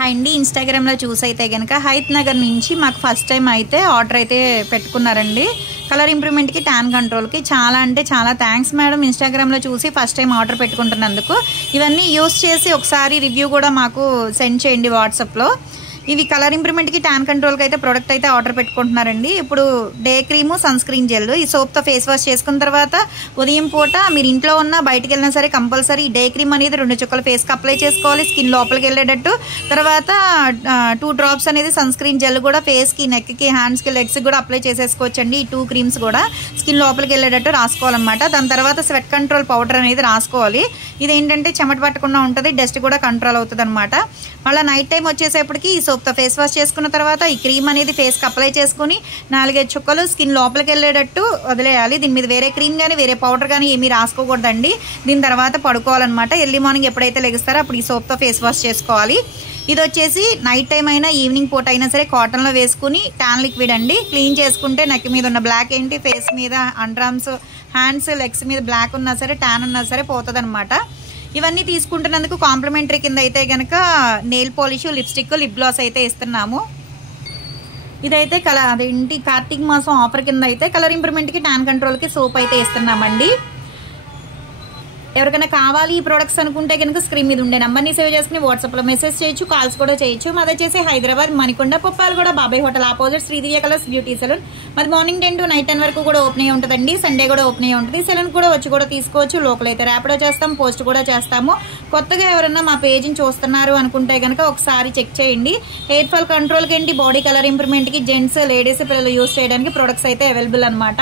Hi అండి, ఇన్స్టాగ్రామ్లో చూసైతే కనుక హైత్ నగర్ నుంచి మాకు ఫస్ట్ టైం అయితే ఆర్డర్ అయితే పెట్టుకున్నారండి. Colour ఇంప్రూవ్మెంట్కి, tan కంట్రోల్కి. చాలా అంటే చాలా థ్యాంక్స్ మేడం, ఇన్స్టాగ్రామ్లో చూసి ఫస్ట్ టైం ఆర్డర్ పెట్టుకుంటున్నందుకు. ఇవన్నీ యూస్ చేసి ఒకసారి రివ్యూ కూడా మాకు సెండ్ చేయండి వాట్సాప్లో. ఇవి కలర్ ఇంప్రూవ్మెంట్కి, ట్యాన్ కంట్రోల్కి అయితే ప్రోడక్ట్ అయితే ఆర్డర్ పెట్టుకుంటున్నారండి. ఇప్పుడు day cream, sun screen gel, ఈ సోప్తో ఫేస్ వాష్ చేసుకున్న తర్వాత ఉదయం పూట మీరు ఇంట్లో ఉన్నా బయటకు వెళ్ళినా సరే కంపల్సరీ డే క్రీమ్ అనేది 2 చుక్కలు ఫేస్కి అప్లై చేసుకోవాలి, స్కిన్ లోపలికి వెళ్ళేటట్టు. తర్వాత 2 డ్రాప్స్ అనేది సన్ స్క్రీన్ జెల్ కూడా ఫేస్కి, నెక్కి, హ్యాండ్స్కి, లెగ్స్కి కూడా అప్లై చేసేసుకోవచ్చండి. ఈ 2 క్రీమ్స్ కూడా స్కిన్ లోపలికి వెళ్ళేటట్టు రాసుకోవాలన్నమాట. దాని తర్వాత స్వెట్ కంట్రోల్ పౌడర్ అనేది రాసుకోవాలి. ఇదేంటంటే చెమట పట్టకుండా ఉంటుంది, డస్ట్ కూడా కంట్రోల్ అవుతుంది అనమాట. మళ్ళీ నైట్ టైం వచ్చేసేపటికి ఈ సోప్తో ఫేస్ వాష్ చేసుకున్న తర్వాత ఈ క్రీమ్ అనేది ఫేస్కి అప్లై చేసుకుని 4-5 చుక్కలు స్కిన్ లోపలికి వెళ్ళేటట్టు వదిలేయాలి. దీని మీద వేరే క్రీమ్ కానీ వేరే పౌడర్ కానీ ఏమీ రాసుకోకూడదండి. దీని తర్వాత పడుకోవాలన్నమాట. ఎర్లీ మార్నింగ్ ఎప్పుడైతే లెగిస్తారో అప్పుడు ఈ సోప్తో ఫేస్ వాష్ చేసుకోవాలి. ఇది వచ్చేసి నైట్ టైం అయినా ఈవినింగ్ పూట అయినా సరే కాటన్లో వేసుకుని ట్యాన్ లిక్విడ్ అండి క్లీన్ చేసుకుంటే నెక్ మీద ఉన్న బ్లాక్ ఏంటి, ఫేస్ మీద, అండర్ ఆర్మ్స్, హ్యాండ్స్, లెగ్స్ మీద బ్లాక్ ఉన్నా సరే, ట్యాన్ ఉన్నా సరే పోతుంది అనమాట. ఇవన్నీ తీసుకుంటున్నందుకు కాంప్లిమెంటరీ కింద అయితే కనుక nail polish, lipstick, lip gloss అయితే ఇస్తున్నాము. ఇదైతే అదేంటి కార్తీక మాసం ఆఫర్ కింద అయితే కలర్ ఇంప్రూవ్మెంట్కి, ట్యాన్ కంట్రోల్కి సోప్ అయితే ఇస్తున్నామండి. ఎవరికైనా కావాలి ఈ ప్రొడక్ట్స్ అనుకుంటే కనుక స్క్రీన్ మీద ఉండే నెంబర్ని సేవ్ చేసుకుని వాట్సాప్లో మెసేజ్ చేయొచ్చు, కాల్స్ కూడా చేయొచ్చు. మాది వచ్చేసి Hyderabad Manikonda, Poppalaguda, Babai hotel opposite Sridivya colours beauty salon. మాది మార్నింగ్ 10 to నైట్ 10 వరకు కూడా ఓపెన్ అయ్యి ఉంటుందండి. సండే కూడా ఓపెన్ అయ్యి ఉంటుంది. సెలూన్ కూడా వచ్చి కూడా తీసుకోవచ్చు. లోకల్ అయితే ర్యాపిడో చేస్తాం, పోస్ట్ కూడా చేస్తాము. కొత్తగా ఎవరైనా మా పేజ్ని చూస్తున్నారు అనుకుంటే కనుక ఒకసారి చెక్ చేయండి. హెయిర్ ఫాల్ కంట్రోల్కి ఏంటి, బాడీ కలర్ ఇంప్రూవ్మెంట్కి, జెంట్స్, లేడీస్, పిల్లలు యూస్ చేయడానికి ప్రొడక్ట్స్ అయితే అవైలబుల్ అనమాట.